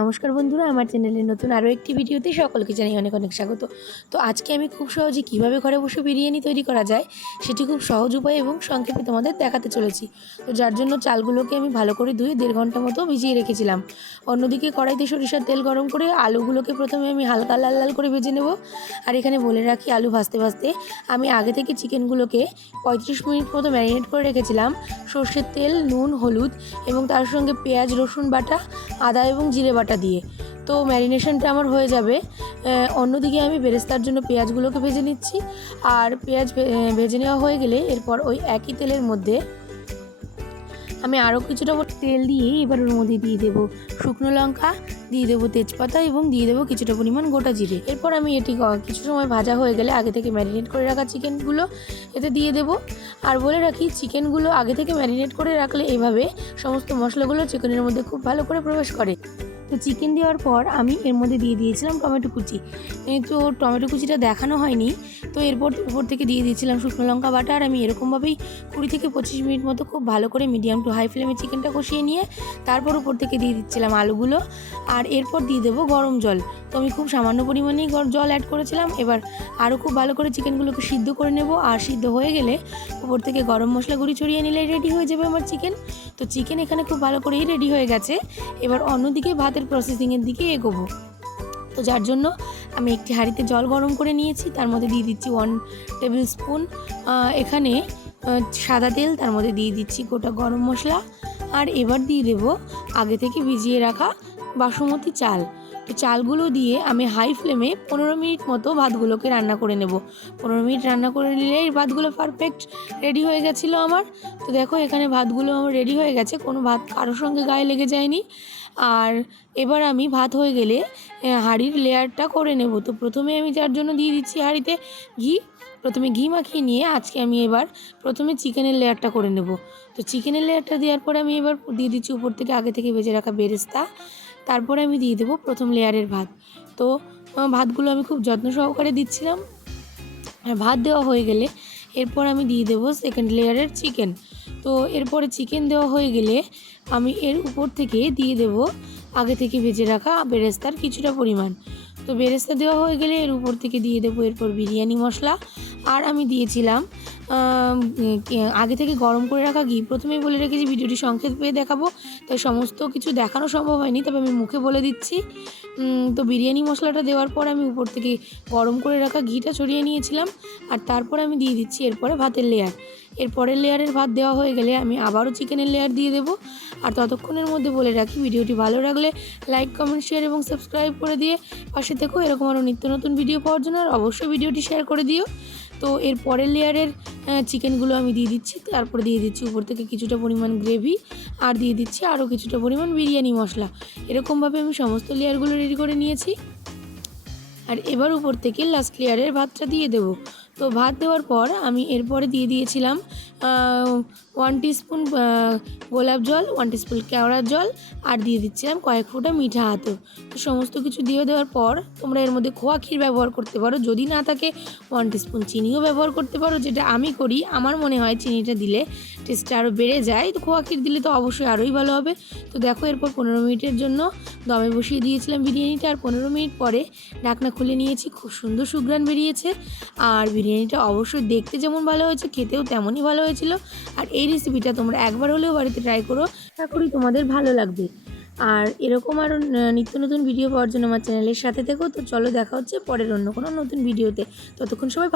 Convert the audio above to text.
নমস্কার বন্ধুরা, আমার চ্যানেলে নতুন আরও একটি ভিডিওতে সকলকে জানাই অনেক অনেক স্বাগত। তো আজকে আমি খুব সহজে কিভাবে ঘরে বসে বিরিয়ানি তৈরি করা যায় সেটি খুব সহজ উপায় এবং সংক্ষেপে তোমাদের দেখাতে চলেছি। তো যার জন্য চালগুলোকে আমি ভালো করে ধুয়ে 1.5 ঘন্টা মতো ভিজিয়ে রেখেছিলাম। অন্যদিকে কড়াইতে সরিষার তেল গরম করে আলুগুলোকে প্রথমে আমি হালকা লাল লাল করে ভেজে নেব। আর এখানে বলে রাখি, আলু ভাজতে ভাজতে আমি আগে থেকে চিকেনগুলোকে 35 মিনিট মতো ম্যারিনেট করে রেখেছিলাম সর্ষের তেল, নুন, হলুদ এবং তার সঙ্গে পেঁয়াজ, রসুন বাটা, আদা এবং জিরে বাটা দিয়ে। তো ম্যারিনেশনটা আমার হয়ে যাবে। অন্যদিকে আমি বেরেস্তার জন্য পেঁয়াজগুলোকে ভেজে নিচ্ছি। আর পেঁয়াজ ভেজে নেওয়া হয়ে গেলে এরপর ওই একই তেলের মধ্যে আমি আরও কিছুটা তেল দিয়ে এবার ওর মধ্যে দিয়ে দেবো শুকনো লঙ্কা, দিয়ে দেবো তেজপাতা এবং দিয়ে দেবো কিছুটা পরিমাণ গোটা জিরে। এরপর আমি এটি কিছু সময় ভাজা হয়ে গেলে আগে থেকে ম্যারিনেট করে রাখা চিকেনগুলো এতে দিয়ে দেবো। আর বলে রাখি, চিকেনগুলো আগে থেকে ম্যারিনেট করে রাখলে এইভাবে সমস্ত মশলাগুলো চিকেনের মধ্যে খুব ভালো করে প্রবেশ করে। তো চিকেন দেওয়ার পর আমি এর মধ্যে দিয়ে দিয়েছিলাম টমেটো কুচি। তো টমেটো কুচিটা দেখানো হয়নি। তো এরপর উপর থেকে দিয়ে দিয়েছিলাম শুকনো লঙ্কা বাটা। আর আমি এরকমভাবেই 20 থেকে 25 মিনিট মতো খুব ভালো করে মিডিয়াম টু হাই ফ্লেমে চিকেনটা কষিয়ে নিয়ে তারপর উপর থেকে দিয়ে দিচ্ছিলাম আলুগুলো। আর এরপর দিয়ে দেবো গরম জল। তো আমি খুব সামান্য পরিমাণেই জল অ্যাড করেছিলাম। এবার আরও খুব ভালো করে চিকেনগুলোকে সিদ্ধ করে নেব। আর সিদ্ধ হয়ে গেলে উপর থেকে গরম মশলা গুঁড়ি ছড়িয়ে নিলে রেডি হয়ে যাবে আমার চিকেন। তো চিকেন এখানে খুব ভালো করেই রেডি হয়ে গেছে। এবার অন্যদিকে ভাতের প্রসেসিংয়ের দিকে এগোবো। তো যার জন্য আমি একটি হাঁড়িতে জল গরম করে নিয়েছি। তার মধ্যে দিয়ে দিচ্ছি 1 টেবিল স্পুন এখানে সাদা তেল। তার মধ্যে দিয়ে দিচ্ছি গোটা গরম মশলা। আর এবার দিয়ে দেবো আগে থেকে ভিজিয়ে রাখা বাসমতি চাল। তো চালগুলো দিয়ে আমি হাই ফ্লেমে 15 মিনিট মতো ভাতগুলোকে রান্না করে নেব। 15 মিনিট রান্না করে নিলেই ভাতগুলো পারফেক্ট রেডি হয়ে গেছিলো আমার। তো দেখো, এখানে ভাতগুলো আমার রেডি হয়ে গেছে, কোনো ভাত কারোর সঙ্গে গায়ে লেগে যায়নি। আর এবার আমি ভাত হয়ে গেলে হাঁড়ির লেয়ারটা করে নেব। তো প্রথমে আমি যার জন্য দিয়ে দিচ্ছি হাঁড়িতে ঘি। প্রথমে ঘি মাখিয়ে নিয়ে আজকে আমি এবার প্রথমে চিকেনের লেয়ারটা করে নেব। তো চিকেনের লেয়ারটা দেওয়ার পরে আমি এবার দিয়ে দিচ্ছি উপর থেকে আগে থেকে ভেজে রাখা বেরেস্তা। তারপরে আমি দিয়ে দেবো প্রথম লেয়ারের ভাত। তো ভাতগুলো আমি খুব যত্ন সহকারে দিচ্ছিলাম। আর ভাত দেওয়া হয়ে গেলে এরপর আমি দিয়ে দেবো সেকেন্ড লেয়ারের চিকেন। তো এরপরে চিকেন দেওয়া হয়ে গেলে আমি এর উপর থেকে দিয়ে দেব আগে থেকে ভেজে রাখা বেরেস্তার কিছুটা পরিমাণ। তো বেরেস্তা দেওয়া হয়ে গেলে এর উপর থেকে দিয়ে দেবো এরপর বিরিয়ানি মশলা। আর আমি দিয়েছিলাম আগে থেকে গরম করে রাখা ঘি। প্রথমেই বলে রেখেছি ভিডিওটি সংক্ষেপে দেখাবো, তাই সমস্ত কিছু দেখানো সম্ভব হয়নি, তবে আমি মুখে বলে দিচ্ছি। তো বিরিয়ানি মশলাটা দেওয়ার পর আমি উপর থেকে গরম করে রাখা ঘিটা ছড়িয়ে নিয়েছিলাম। আর তারপর আমি দিয়ে দিচ্ছি এরপরে ভাতের লেয়ার। এরপরের লেয়ারের ভাত দেওয়া হয়ে গেলে আমি আবারও চিকেনের লেয়ার দিয়ে দেবো। আর ততক্ষণের মধ্যে বলে রাখি, ভিডিওটি ভালো লাগলে লাইক, কমেন্ট, শেয়ার এবং সাবস্ক্রাইব করে দিয়ে পাশে থেকো এরকম আরও নিত্য নতুন ভিডিও পাওয়ার জন্য। আর অবশ্যই ভিডিওটি শেয়ার করে দিও। তো এর পরের লেয়ারের চিকেনগুলো আমি দিয়ে দিচ্ছি। তারপরে দিয়ে দিচ্ছি উপর থেকে কিছুটা পরিমাণ গ্রেভি। আর দিয়ে দিচ্ছি আরও কিছুটা পরিমাণ বিরিয়ানি মশলা। এরকমভাবে আমি সমস্ত লেয়ারগুলো রেডি করে নিয়েছি। আর এবার উপর থেকে লাস্ট লেয়ারের ভাতটা দিয়ে দেবো। তো ভাত দেওয়ার পর আমি এরপরে দিয়ে দিয়েছিলাম 1 টিস্পুন গোলাপ জল, 1 টিস্পুন কেওড়ার জল। আর দিয়ে দিচ্ছিলাম কয়েক ফোঁটা মিঠা আতর। তো সমস্ত কিছু দিয়ে দেওয়ার পর তোমরা এর মধ্যে খোয়া ক্ষীর ব্যবহার করতে পারো, যদি না থাকে 1 টিস্পুন চিনিও ব্যবহার করতে পারো, যেটা আমি করি। আমার মনে হয় চিনিটা দিলে টেস্টটা আরও বেড়ে যায়। তো খোয়া ক্ষীর দিলে তো অবশ্যই আরোই ভালো হবে। তো দেখো, এরপর 15 মিনিটের জন্য দমে বসিয়ে দিয়েছিলাম বিরিয়ানিটা। আর 15 মিনিট পরে ঢাকনা খুলে নিয়েছি, খুব সুন্দর সুঘ্রাণ বেরিয়েছে। আর বিরিয়ানিটা অবশ্যই দেখতে যেমন ভালো হয়েছে, খেতেও তেমনই ভালো হয়েছিল। আর এই রেসিপিটা তোমরা একবার হলেও বাড়িতে ট্রাই করো, আশা করি তোমাদের ভালো লাগবে। আর এরকম আরও নিত্য নতুন ভিডিও পাওয়ার জন্য আমার চ্যানেলের সাথে থেকো। তো চলো, দেখা হচ্ছে পরের অন্য কোনো নতুন ভিডিওতে। ততক্ষণ সবাই